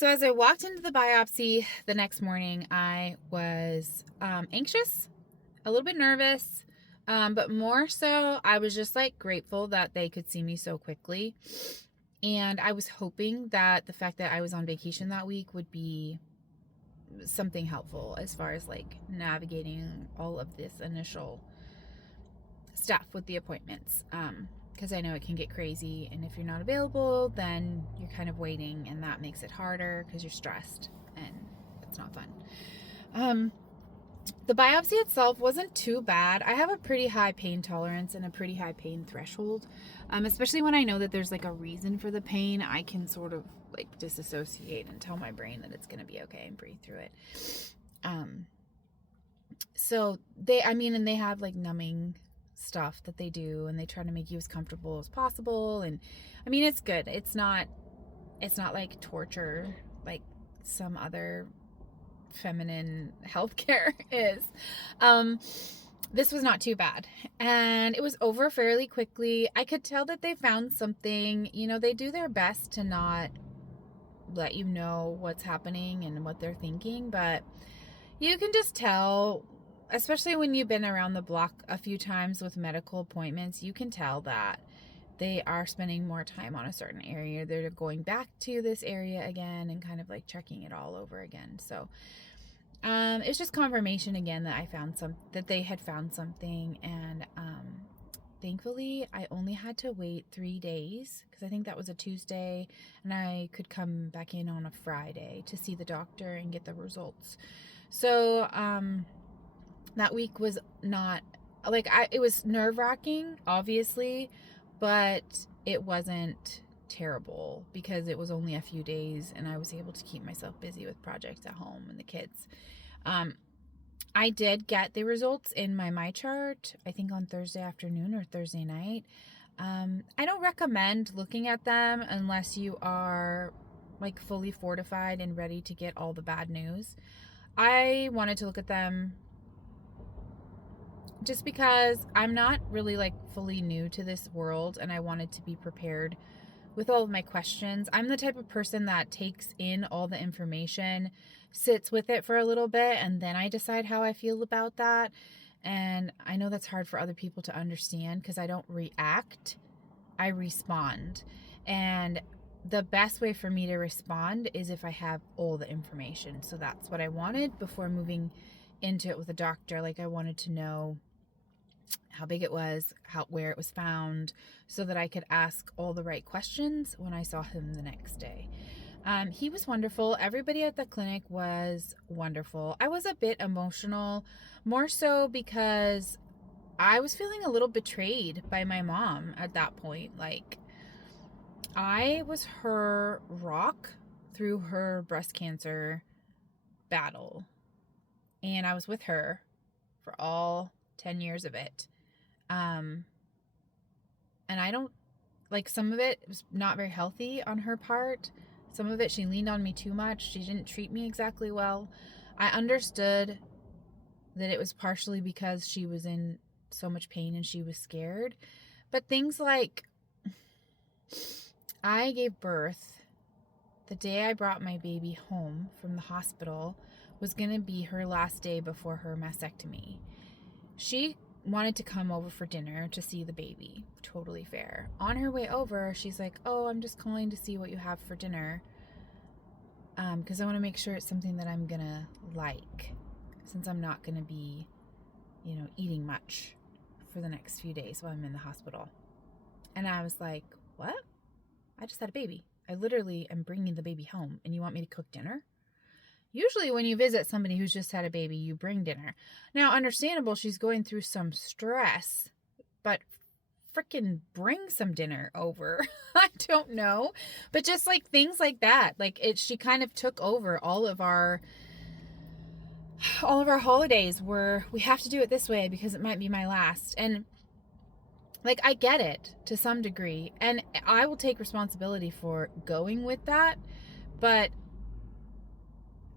So as I walked into the biopsy the next morning, I was anxious, a little bit nervous, but more so, I was just like grateful that they could see me so quickly. And I was hoping that the fact that I was on vacation that week would be something helpful as far as like navigating all of this initial stuff with the appointments. Because I know it can get crazy, and if you're not available, then you're kind of waiting, and that makes it harder because you're stressed, and it's not fun. The biopsy itself wasn't too bad. I have a pretty high pain tolerance and a pretty high pain threshold, especially when I know that there's like a reason for the pain. I can sort of like disassociate and tell my brain that it's going to be okay and breathe through it. So and they have like numbing stuff that they do, and they try to make you as comfortable as possible, and I mean it's good. It's not like torture like some other feminine healthcare is. This was not too bad, and it was over fairly quickly. I could tell that they found something. They do their best to not let you know what's happening and what they're thinking, but you can just tell, especially when you've been around the block a few times with medical appointments, you can tell that they are spending more time on a certain area. They're going back to this area again and kind of like checking it all over again. So it's just confirmation again that they had found something. And thankfully, I only had to wait 3 days because I think that was a Tuesday, and I could come back in on a Friday to see the doctor and get the results. So that week was not like it was nerve-wracking, obviously, but it wasn't terrible because it was only a few days and I was able to keep myself busy with projects at home and the kids. I did get the results in my chart, I think on Thursday afternoon or Thursday night. I don't recommend looking at them unless you are like fully fortified and ready to get all the bad news. I wanted to look at them just because I'm not really like fully new to this world, and I wanted to be prepared with all of my questions. I'm the type of person that takes in all the information, sits with it for a little bit, and then I decide how I feel about that. And I know that's hard for other people to understand because I don't react, I respond. And the best way for me to respond is if I have all the information. So that's what I wanted before moving into it with a doctor. Like I wanted to know how big it was, where it was found, so that I could ask all the right questions when I saw him the next day. He was wonderful. Everybody at the clinic was wonderful. I was a bit emotional, more so because I was feeling a little betrayed by my mom at that point. Like, I was her rock through her breast cancer battle, and I was with her for all 10 years of it. And I don't, like, some of it was not very healthy on her part. Some of it, she leaned on me too much. She didn't treat me exactly well. I understood that it was partially because she was in so much pain and she was scared. But things like, I gave birth the day I brought my baby home from the hospital was going to be her last day before her mastectomy. She wanted to come over for dinner to see the baby. Totally fair. On her way over, she's like, "Oh, I'm just calling to see what you have for dinner. Because I want to make sure it's something that I'm going to like, since I'm not going to be, eating much for the next few days while I'm in the hospital." And I was like, "What? I just had a baby. I literally am bringing the baby home, and you want me to cook dinner?" Usually when you visit somebody who's just had a baby, you bring dinner. Now, understandable, she's going through some stress, but freaking bring some dinner over. I don't know. But just like things like that, she kind of took over all of our holidays where we have to do it this way because it might be my last. And like, I get it to some degree, and I will take responsibility for going with that, but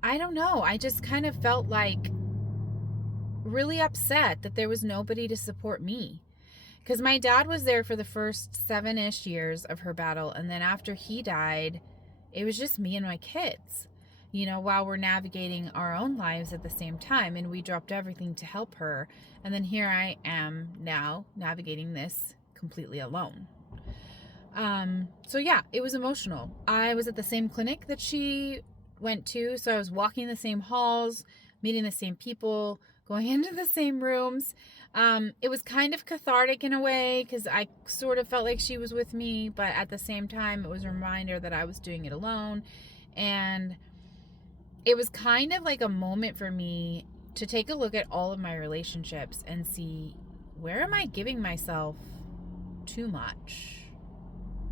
I don't know. I just kind of felt like really upset that there was nobody to support me. Because my dad was there for the first 7-ish years of her battle. And then after he died, it was just me and my kids, you know, while we're navigating our own lives at the same time. And we dropped everything to help her. And then here I am now navigating this completely alone. So yeah, it was emotional. I was at the same clinic that she went to, so I was walking the same halls, meeting the same people, going into the same rooms. It was kind of cathartic in a way because I sort of felt like she was with me, but at the same time, it was a reminder that I was doing it alone. And it was kind of like a moment for me to take a look at all of my relationships and see, where am I giving myself too much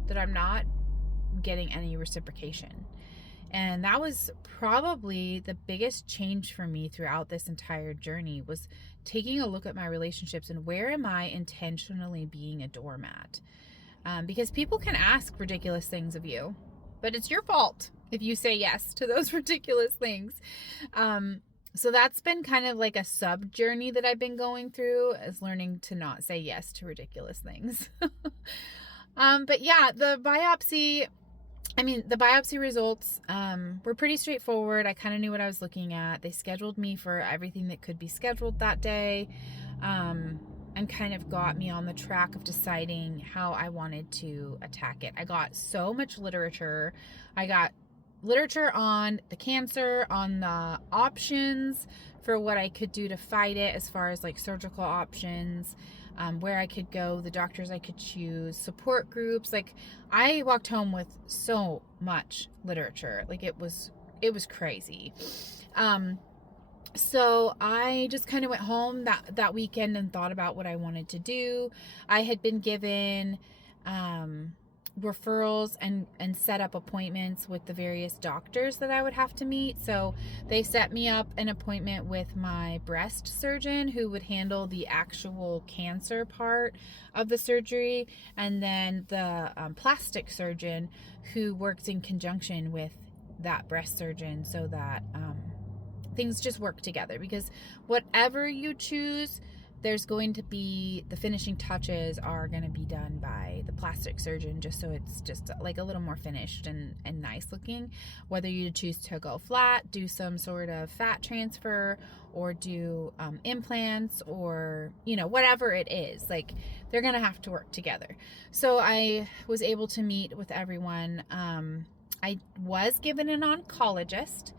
that I'm not getting any reciprocation? And that was probably the biggest change for me throughout this entire journey, was taking a look at my relationships and where am I intentionally being a doormat? Because people can ask ridiculous things of you, but it's your fault if you say yes to those ridiculous things. So that's been kind of like a sub journey that I've been going through, is learning to not say yes to ridiculous things. But yeah, the biopsy results were pretty straightforward. I kind of knew what I was looking at. They scheduled me for everything that could be scheduled that day, and kind of got me on the track of deciding how I wanted to attack it. I got so much literature. I got literature on the cancer, on the options for what I could do to fight it, as far as like surgical options, where I could go, the doctors I could choose, support groups. Like, I walked home with so much literature. Like, it was crazy. So I just kind of went home that weekend and thought about what I wanted to do. I had been given referrals and set up appointments with the various doctors that I would have to meet. So they set me up an appointment with my breast surgeon, who would handle the actual cancer part of the surgery, and then the plastic surgeon, who works in conjunction with that breast surgeon, so that things just work together. Because whatever you choose, there's going to be, the finishing touches are going to be done by the plastic surgeon, just so it's just like a little more finished and nice looking. Whether you choose to go flat, do some sort of fat transfer, or do implants, or, you know, whatever it is, like, they're going to have to work together. So I was able to meet with everyone. I was given an oncologist.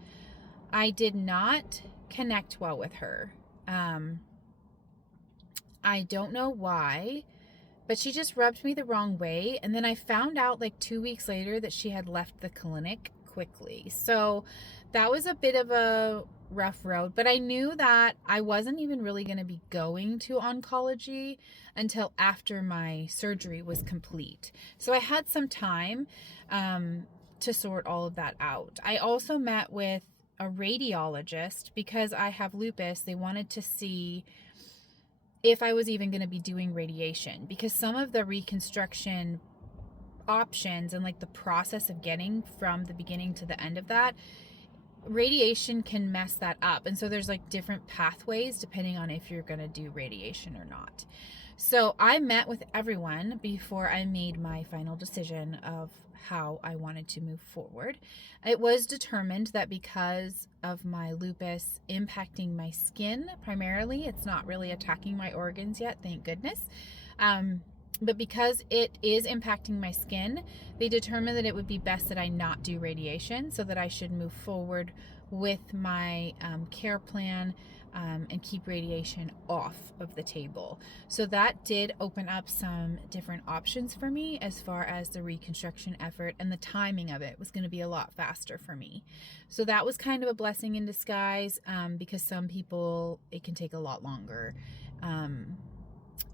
I did not connect well with her. I don't know why, but she just rubbed me the wrong way. And then I found out like 2 weeks later that she had left the clinic quickly. So that was a bit of a rough road, but I knew that I wasn't even really going to be going to oncology until after my surgery was complete. So I had some time to sort all of that out. I also met with a radiologist because I have lupus. They wanted to see if I was even going to be doing radiation, because some of the reconstruction options and like the process of getting from the beginning to the end of that, radiation can mess that up. And so there's like different pathways depending on if you're going to do radiation or not. So I met with everyone before I made my final decision of how I wanted to move forward. It was determined that because of my lupus impacting my skin primarily, it's not really attacking my organs yet, thank goodness. But because it is impacting my skin, they determined that it would be best that I not do radiation, so that I should move forward with my care plan and keep radiation off of the table. So that did open up some different options for me as far as the reconstruction effort, and the timing of it was going to be a lot faster for me. So that was kind of a blessing in disguise, because some people, it can take a lot longer.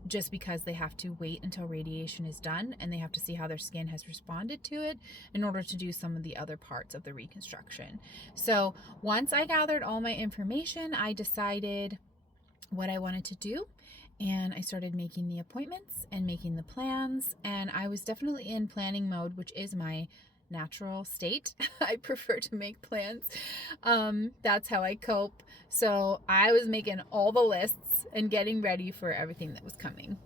Just because they have to wait until radiation is done and they have to see how their skin has responded to it in order to do some of the other parts of the reconstruction. So once I gathered all my information, I decided what I wanted to do, and I started making the appointments and making the plans, and I was definitely in planning mode, which is my natural state. I prefer to make plans. That's how I cope. So I was making all the lists and getting ready for everything that was coming.